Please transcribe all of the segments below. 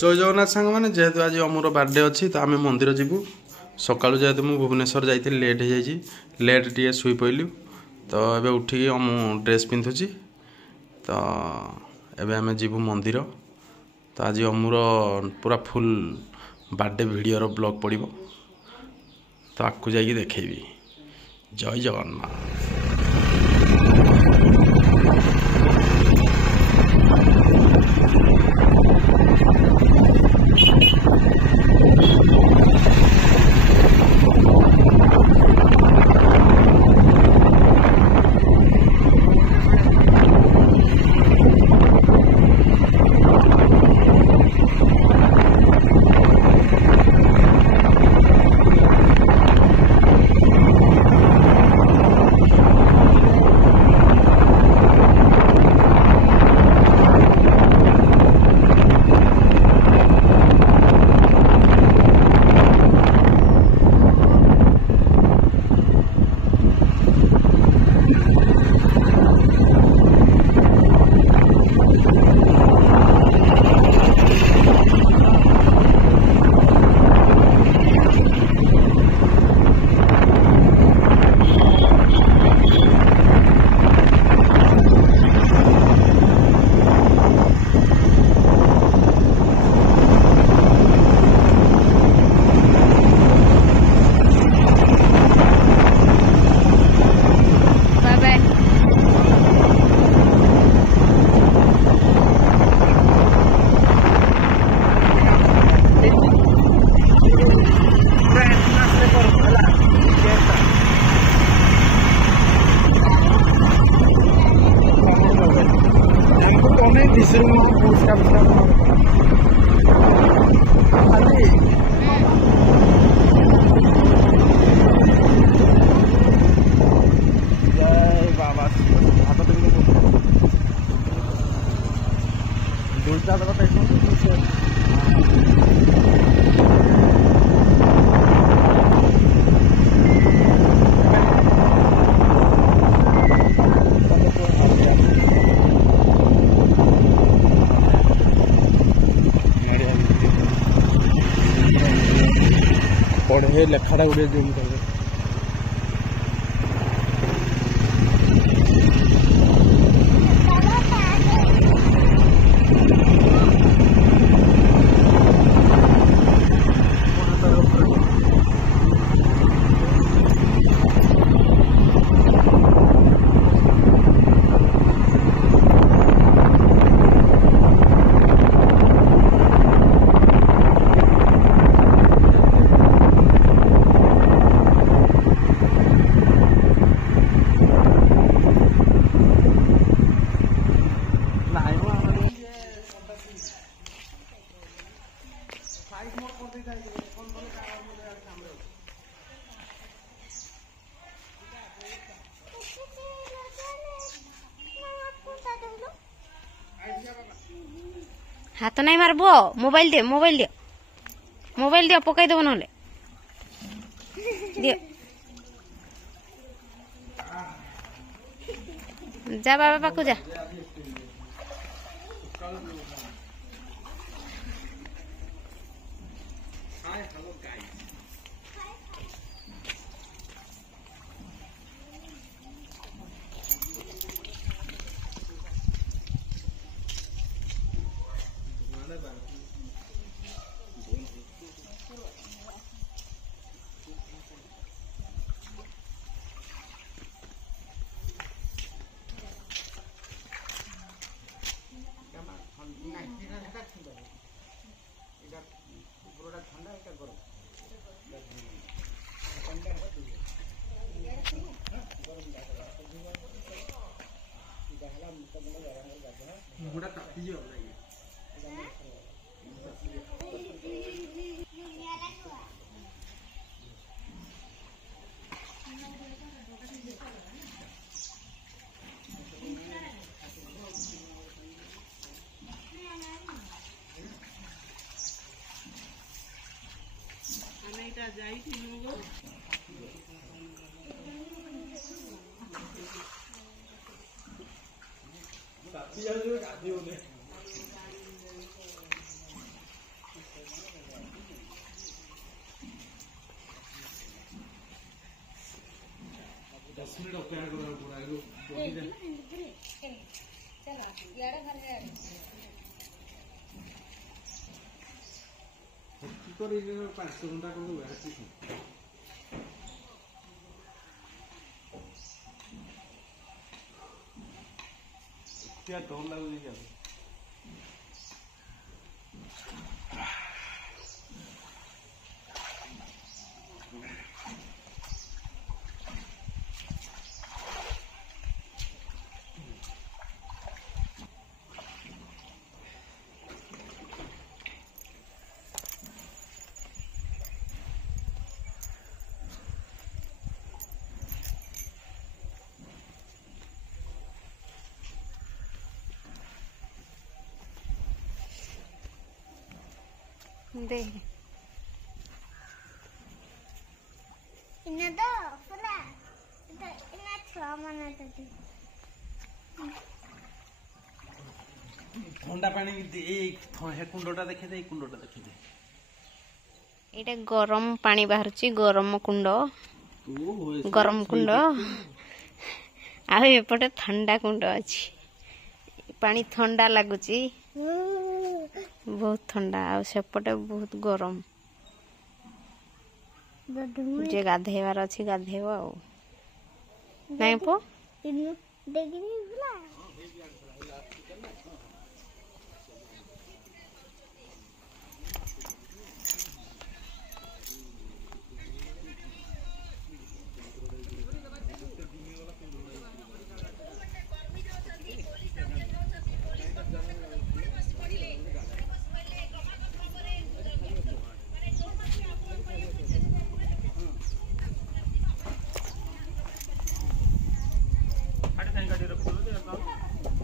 जय जगन्नाथ सांग मैंने जेहेतु आज अमूर बर्थडे अच्छी तो आम मंदिर जीवु सकालू जेहेतु मुझे भुवनेश्वर जाइए लेट हो लेट टे शुई पड़लु तो ये उठिकी मु ड्रेस पिंधुची तो एबे आम जीवु मंदिर तो आज अमूर पूरा फुल बर्थडे वीडियो ब्लॉग पड़ो तो आपको जाइए देखेबी। जय जगन्नाथ। पढ़े लेखाटा गुड़े जूम कर हाथ नहीं मारबो। मोबाइल दे मोबाइल दियो पकई देव ना दियो जा बाबा पाखु जा। क्या डर लगुच क्या देख इन्हें तो फुला इन्हें छुआ मना तो ठंडा पानी कुंडटा देखी दे कुंडटा देखी दे एटा गरम पानी बाहरुची गरम कुंड गरम कुंड आ एपटे ठंडा कुंड अछि पानी ठंडा लागुची बहुत ठंडा आ सेपटे बहुत गरम जे गाधेवार अछि गाधेव आ नहीं पो इन्हें देखनी फुला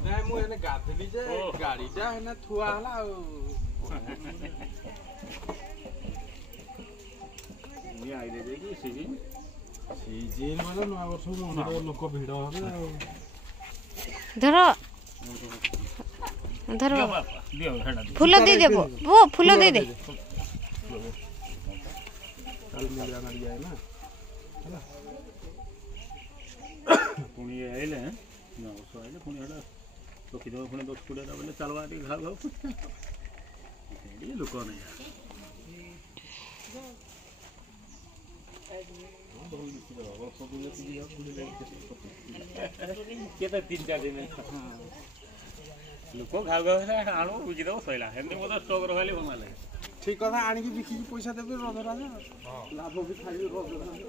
नहीं मु एने गाधली जे गाड़ीटा हेना थुआ हला ये आइले जे कि सीजन वाला नया वर्ष मंदिर लोक भिड़ हबे धरो धरो दियो हेडा फूल दे देबो वो फूल दे दे कल मिला ना जाए ना पुणी आइले ना सो आइले पुणी हेडा रखी दो पुणी 10 20 टा बोले चलवा दी घाव घाव ये लोक नहीं ये तो 3-4 दिन लोक घाव घाव आणो बुझी दो सइला हेंदे मत स्टॉक रखाली बनाले ठीक कथा आनी की बिकी पैसा देबे रज राजा लाभ भी खाई रज राजा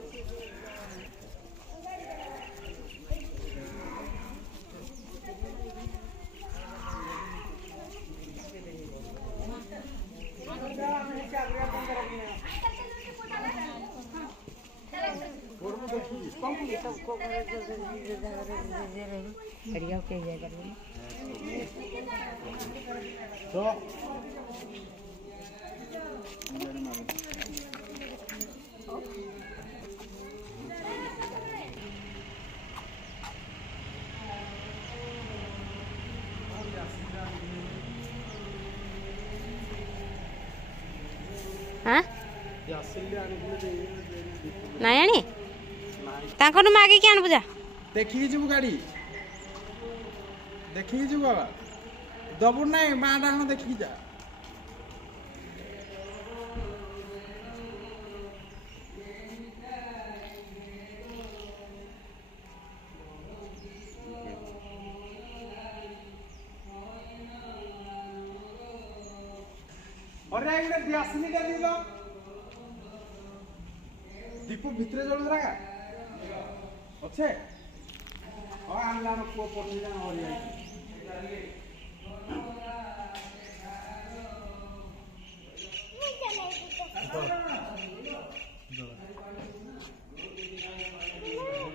हाँ नहीं आनी तांको मागे कि आनबु जा देखी जीव गाड़ी देखी जीव बाबा दबु नहीं बाटा हम देखी जा अरे एक दियासनी का दिलो दीपू भितरे जळू रागा अच्छे और आनला न को पठी ना और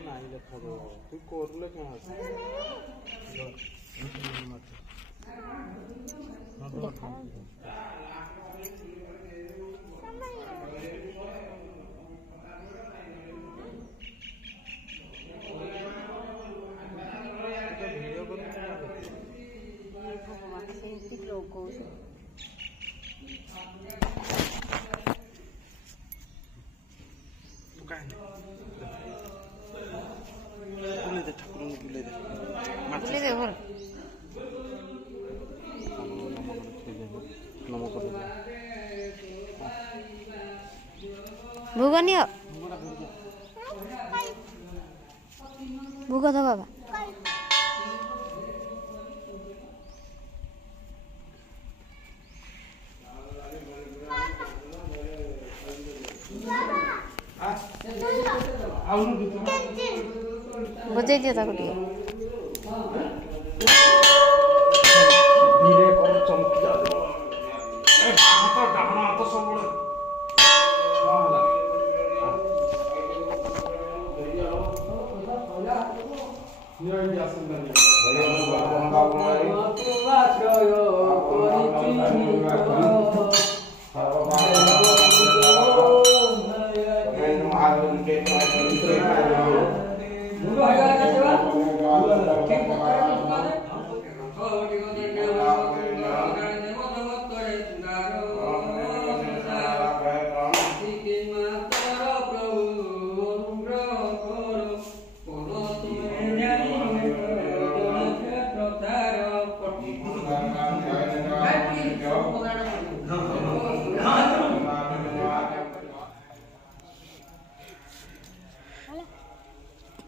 नहीं देखो तू कोरले क्या हस ନିଅ ଭୋଗ ଦବ ବାବା ବୁଝେଇ ଦିଅ ତାକୁ ଟିକେ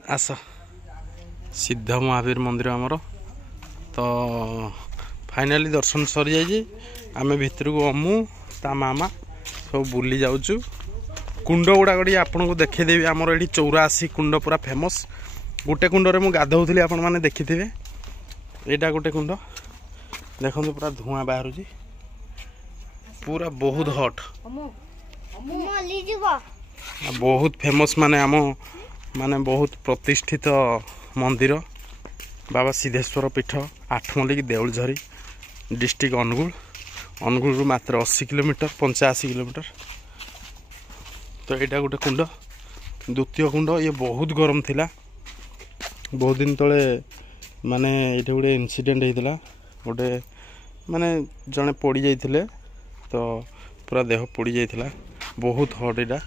आस सिद्ध महावीर मंदिर आमर तो फाइनाली दर्शन सरी जाइए आम भितर को अमु ता मामा सब बुली जाऊँ कुंड गुड़ाक आपन को देखीदेवी आमर ये 84 कुंड पूरा फेमस गोटे कुंडरे मु गाधौली आपण मैंने देखी थे यहाँ गोटे कुंड देखो पूरा धुआं बाहर पूरा बहुत हट बहुत फेमस माने आम माने बहुत प्रतिष्ठित मंदिर बाबा सिद्धेश्वर पीठ आठमल्लिक देउलझरी डिस्ट्रिक्ट अनुगुल मात्र 80 किलोमीटर 85 किलोमीटर तो यहाँ गोटे कुंड द्वितीय कुंड ये बहुत गरम थिला बहुत दिन तले माने ये गोटे इनसीडेंट होता गोटे माने जड़े पड़ जाते तो पूरा देह पड़ जाता बहुत हट यहाँ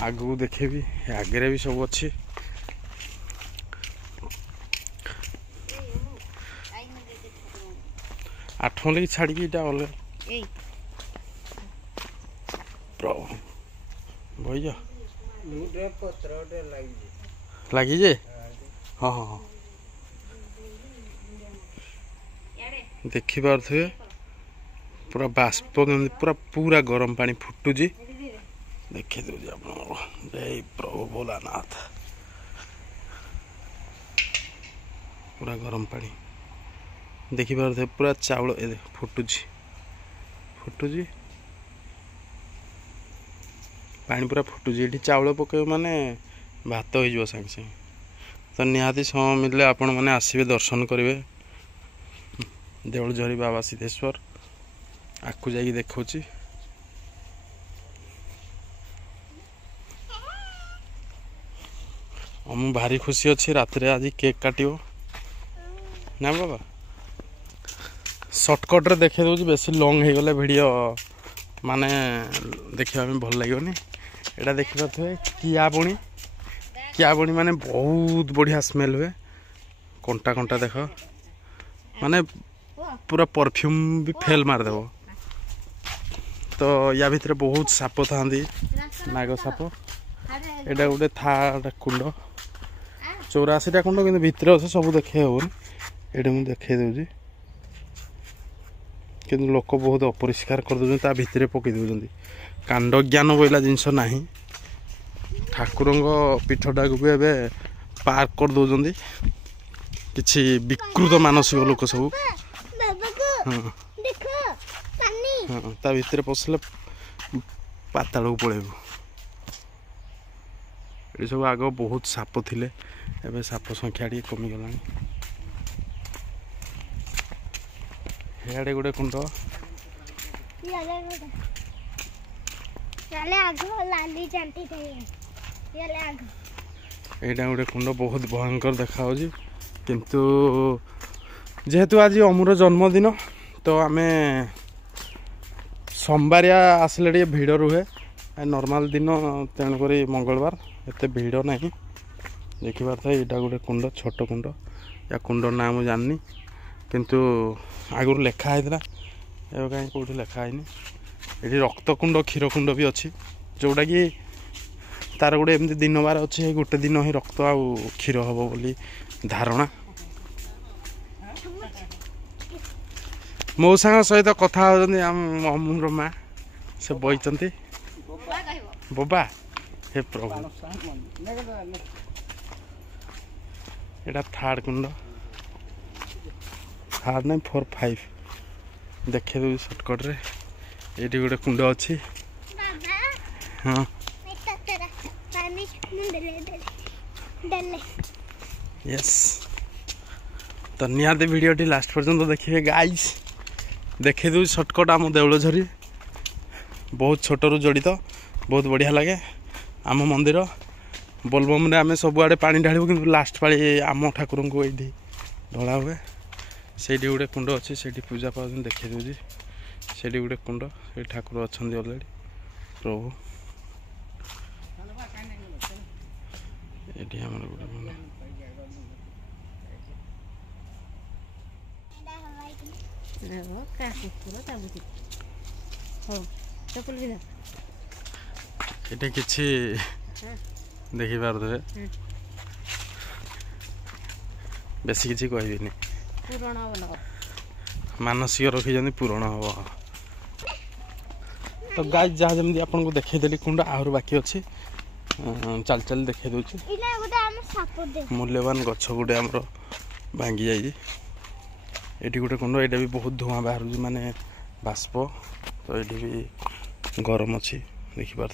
आगू देखेबी आगे भी सब अच्छी आठमल्लिक छाड़ी अलग भैज लगी जे हाँ हाँ हाँ देखिपे पूरा बाष्प पूरा पूरा गरम पानी फुटुची देखी दूसरी आप जय प्रभु भोलानाथ पूरा गरम पानी देखिपे पूरा चावल फुटुची फुटुची पानी पूरा फुटुची ये चावल पके माने भात हो सागे सागे तो निहाती समय मिले आपण मैंने आसबे दर्शन करेंगे देउलझरी बाबा सिद्धेश्वर आकु जाइए देखा मु भारी खुशी अच्छी रात आज केक काटियो ना बाबा सर्टकट रे देखे दूँ बेसी लंग हो गले वीडियो माने देखा भल लगे यहाँ देखी पारे किया बुणी माने बहुत बढ़िया स्मेल हुए कंटा कंटा देख माने पूरा परफ्यूम भी फेल मारदेव तो या भितर बहुत साप था नाग साप यहाँ गोटे था कुंड 84टा कुंड कि भितर अच्छे सब देखे हेन ये मुझे देखे दूसरी कि लोक बहुत अपरिष्कार कर दे भितर पकई दौरान कांड ज्ञान बोला जिनस ना ठाकुर पीठटा को भी एवं पार्क कर दौरान किसी विकृत मानसिक लोक सब हाँ हाँ ता भितर पशले पाताल को पलैबू ये सब आग बहुत साप थिले एवं साप संख्या टी कमिगला हेड़े गोटे कुंड यहाँ गोटे कुंड बहुत भयंकर देखा किंतु जेहेतु आज अमुर जन्मदिन तो आमे सोमवारिया आसले टे भिड़ रुहे नॉर्मल दिन तेणुक मंगलवार एत भिड़ ना देखिपारे यहाँ गोटे कुंड छोट कुंड या कुंड ना मुझे जाननी किंतु आगुरी लेखा होता कहीं कौटी लेखाई ये रक्तकुंड क्षीरकुंड भी अच्छी जोटा कि तार गोटे एमती दिन बार अच्छे गोटे दिन ही रक्त आउ क्षीर हम बोली धारणा मौसा सहित कथा अमूर माँ से बही बोबा हे प्रभु एटा थर्ड कुंड थर्ड ना 4 5 देखे दे सर्टकट रे ये गोटे कुंड अच्छी बाबा हाँ मैं तेरा पानी डले यस तो निहाती वीडियो टी लास्ट पर्यंत देखिए गाइस देखे दू सर्टकट आम देउलझरी बहुत छोटरू जड़ित बहुत बढ़िया लगे आम मंदिर बोलबम आम सबुआड़े पानी ढालू कि लास्ट पाली आम ठाकुर को ये ढला हुए से गोटे कुंड अच्छी से पूजा पाठ देखी दूसरी से गोटे कुंड से ठाकुर अच्छा अलरेडी प्रभु ये आम गोटे कुंड ये किसी देखी पारे बेस किसी कहबी मानसिक रखी पूरण हम तो गाय जहाँ जमी आपको देखईदेली कुंड आहर बाकी अच्छी चल चल देखे दूसरी मूल्यवान गछ गोटे आमर भांगी जाइए ये गोटे कुंड ये भी बहुत धुआं बाहर माने बाष्प तो ये भी गरम अच्छी देखिपे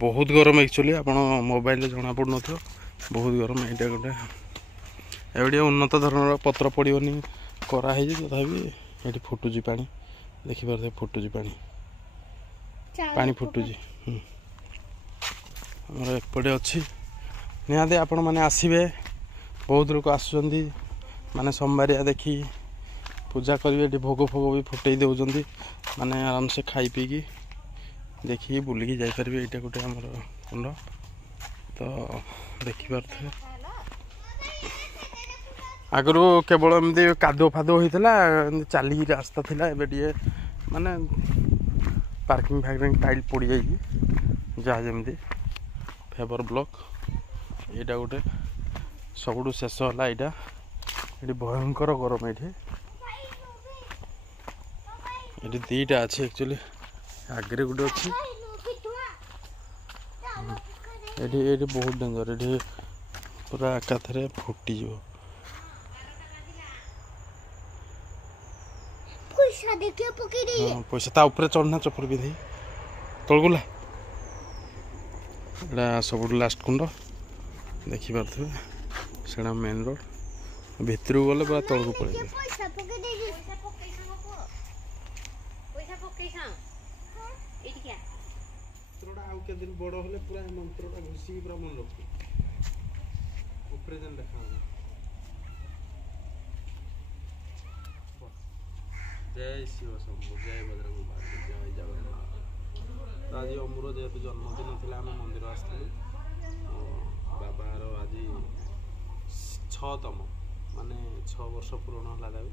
बहुत गरम एक्चुअली आप मोबाइल जना पड़ न बहुत गरम ये गोटे एवं उन्नत धरण पत्र पड़ोनी कराई तथापि ये फुटुची पा देखिपे फुटुची पानी फुटुची आमर एपटे अच्छी निहाती आपण मैंने आसबे बहुत लोग आसुँच माने सोमवारिया देखी पूजा करेंगे ये भोग फोग भी फुटे दौरान माने आराम से खाई पीकी देखिए बुलिकी जापर ये गोटे आमर कुंड तो देखिपे आगु केवल एमती कादो फादो होता चलिकी रास्ता थिला एबे टे माने पार्किंग फार्किंग टाइल पड़ जाइए जहाँ जमी फेवर ब्लॉक यहाँ गोटे सबुठ शेष है यहाँ ये भयंकर गरम ये दीटा अच्छी एक्चुअली आगे गोटे अच्छी ये बहुत डेंजर ये पूरा एकाथरे फुटी पैसा ता ऊपर चढ़ना चप्पल भी थी तलगुला यहाँ सब लास्ट कुंड देखिपे से मेन रोड भितर गले पूरा तलू पड़े दिन बड़ हेल्ले पूरा मंत्रटा घुषिकी पूरा मन रखी ऊपर जेन देखा जय शिव शंभु जय बजरंग बली जय जगन्नाथ आज अमूर जेहेतु जन्मदिन थी आम मंदिर आसलु बाबार आज 6तम माने 6 वर्ष पूर्ण है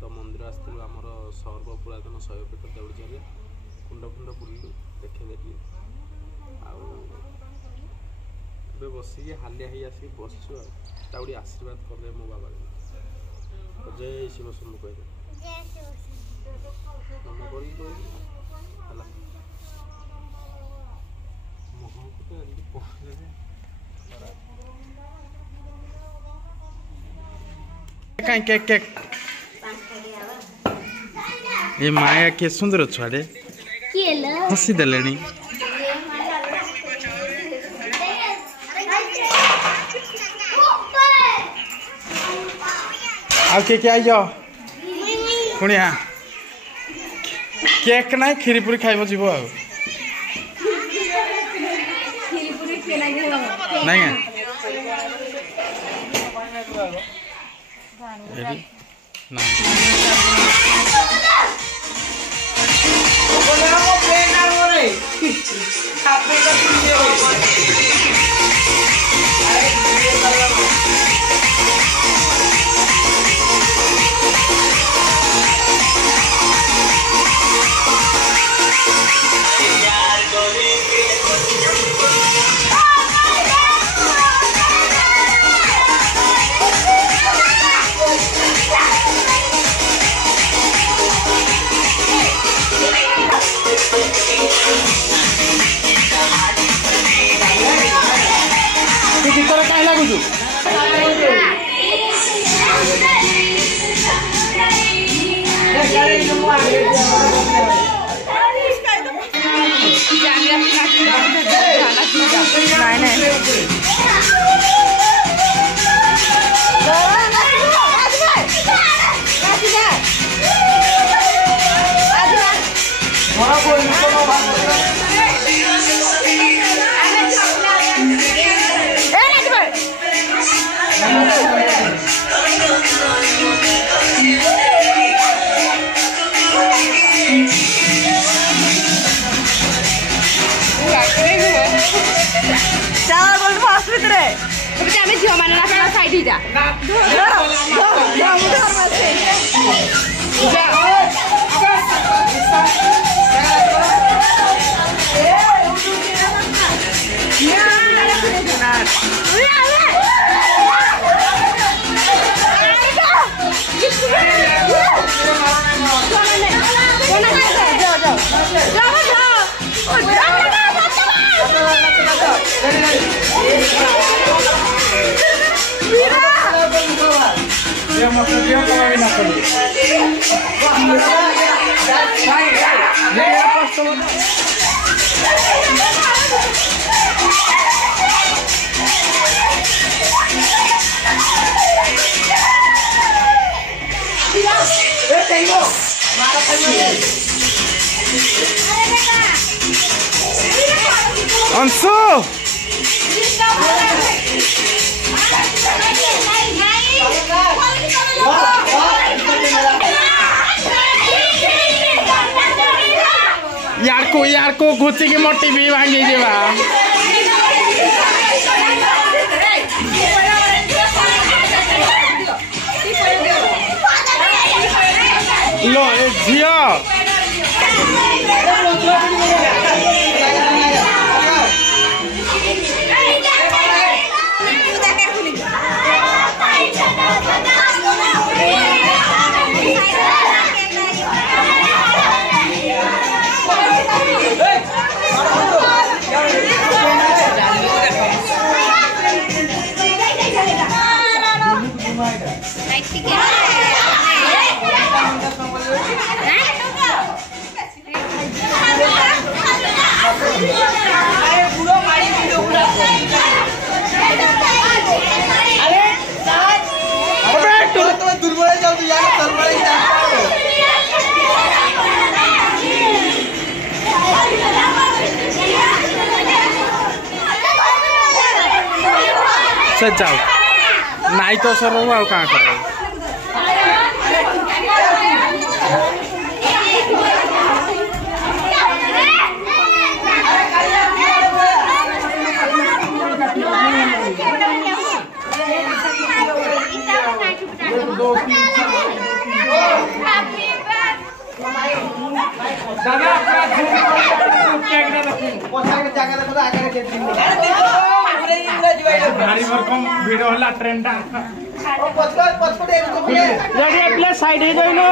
तो मंदिर आसलु आमर सर्व पुरातन शैवपीठ देवड़झर कुंड फुंड बुलू देखे बसिकी हालिया ही आसिक बसचु आउे आशीर्वाद कले मो बाबा तो जय शिव शंभु कह ये माया के सुंदर छुआड़े हसी देले आ क्या आई पुणिया केक ना खीरी पूरी खाइब जीव नहीं ନାଇଁ ନାଇଁ ଆମେ ଝିଅମାନେ ନା ସାଇଡ୍ ଯା अंशु यार को घुसी की मोटी भी भांगी जीवा लो झियो से जाओ नाई तो सर आ कहाँ कर वीडियो हला ट्रेंड रेडी प्ले साइड हे जाइनो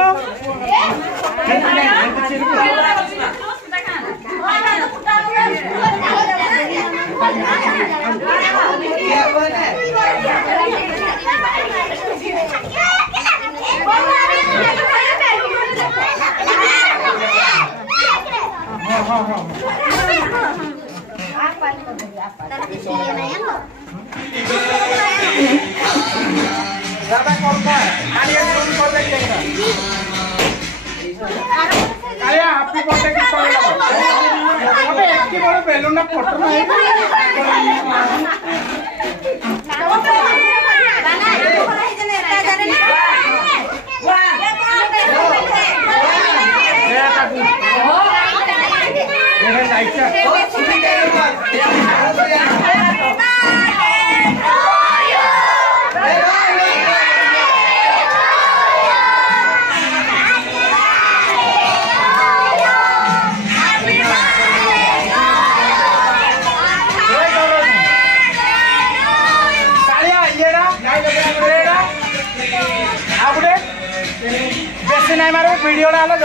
नहीं मारे वीडियो डालो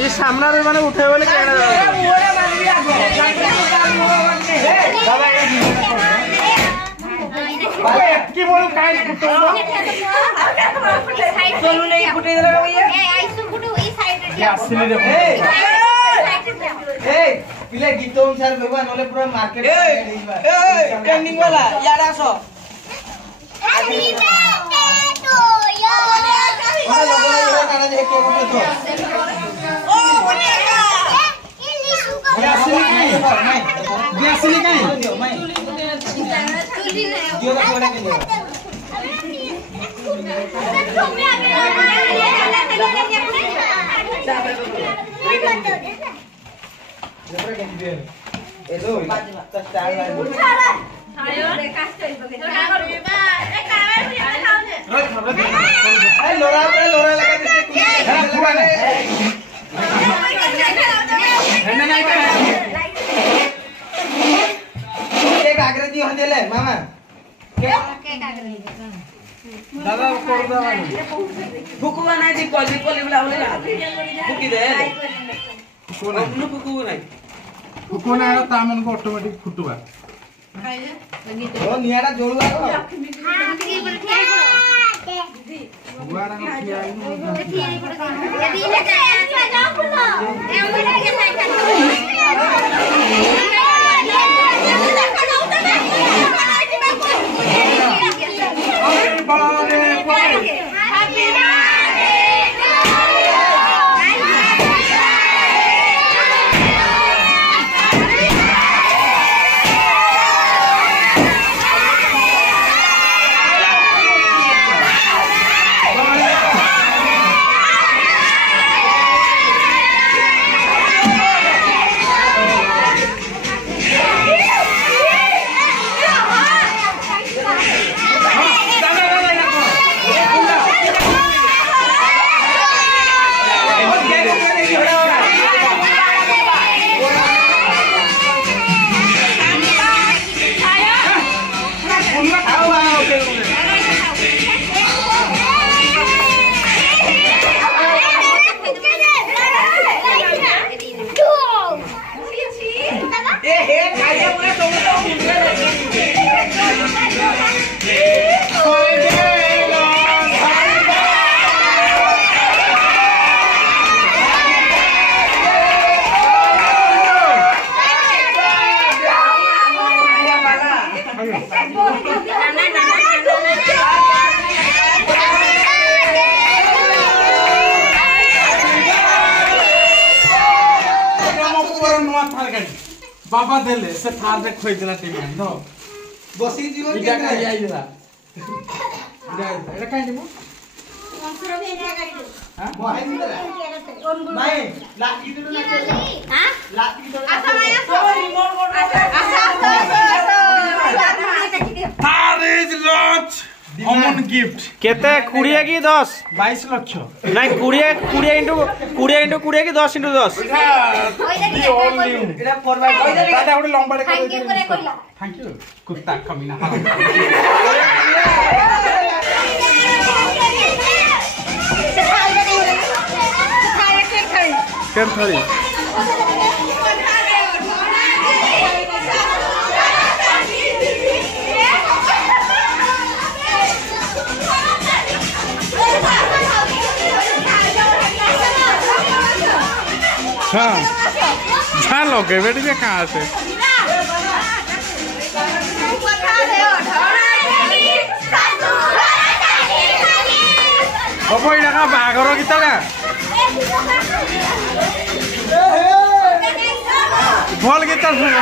ये सामना रे माने उठे बोले केना की बोल काय फुटो सोनू नहीं फुटे दे ये ए आई सु फुटो ई साइड रे ए पिले गीत अनुसार करबा नले पूरा मार्केट ए ट्रेंडिंग वाला यार आसो हैप्पी बर्थडे टू यू ओला लोगो काना जे केक पे ओ बनेगा ये लिसु का ग्यासली काई मैं चुली नहीं दियो का कोड़ा के दियो तुम आगे एलो तो स्टार लाइन ए लोरा लगा दे खुआ नहीं नहीं केक आगरे दियो हंदेले मामा केक दादा कोड़ दा फुकुवा नाही दी कोली बोला बोले फुकी दे कोन फुकुवा नाही ଫୁକୁନା ତା ମାନଙ୍କୁ ଅଟୋମେଟିକ ଫୁଟୁବା ओ नियारा जोड़ुआ को ଗୁଆରା ନଖିଆ बाबा देले से थार रे खोइ दिला टीम न बसी जीवन इटा का आई दिला एटा काई दिमु मोहाई दिला नहीं लाठी दिलो ना हां लाठी दिलो आसा माया रिमोट मोड आसा Thar is launch common gift केते 20 की 10 22 लाख नहीं 20 into 20 की 10 into 10 एटा 4x दादा उडे लंबाडे थैंक यू करे कहिला थैंक यू कुत्ता कमीना केम थरी हाँ झाल लगे बेटी जे कहाँ से अब ये का बाघर गीत का भल गीत शुण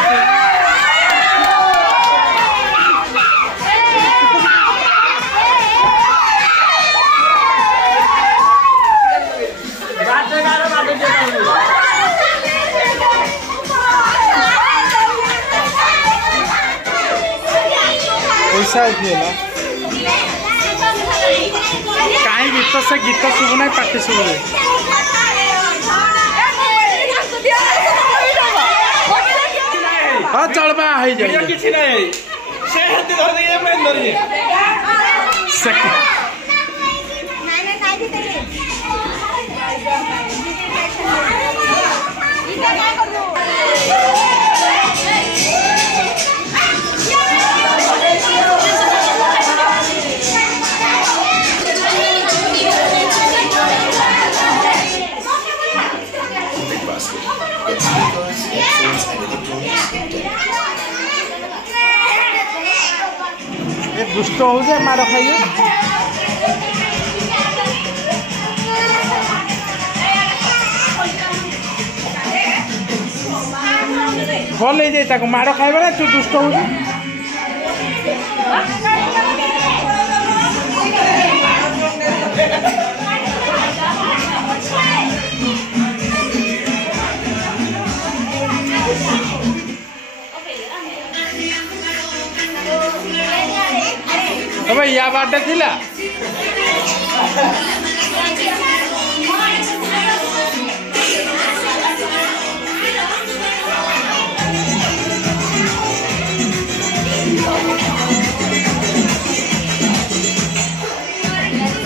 पैसा कहीं गीत से गीत शुभु ना पार्टी शुभु हाँ चलबा है किसी नहीं से हाथी धर दे मैं धरिए Basket. Gets दुष्ट हो मार खाइए भल हो जाए माड़ खाइबा ना तू दुष्ट हो भाई या बाटे थिला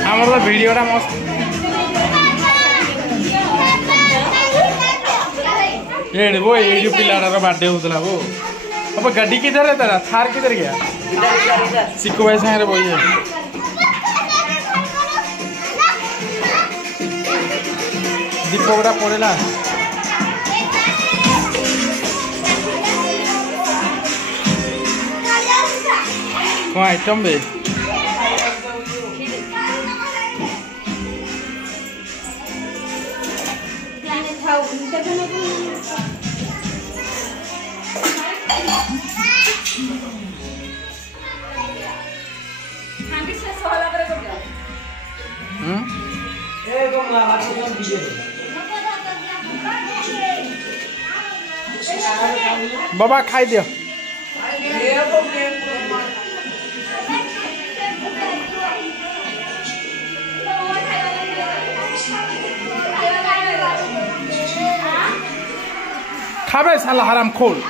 हमर तो वीडियोटा मस्त ये वो ये जो पिलाड़ा बर्थडे होता वो अब गाड़ी किधर है तेरा थार किधर गया सिक्को भाई सारे बोई है दीपकड़ा पड़ेला कौन आइटम बे बाबा खाई दियो खाबे साला हराम खोल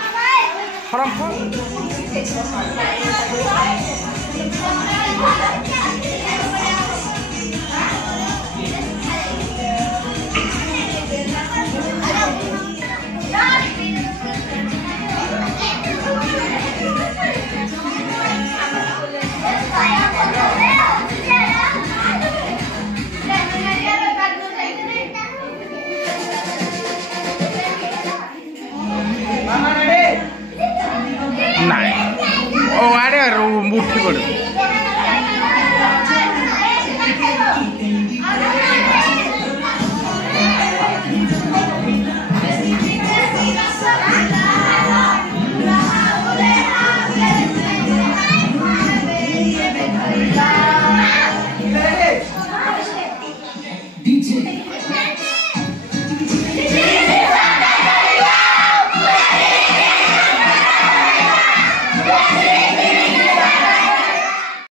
नहीं ओ अरे मुट्ठी पड़े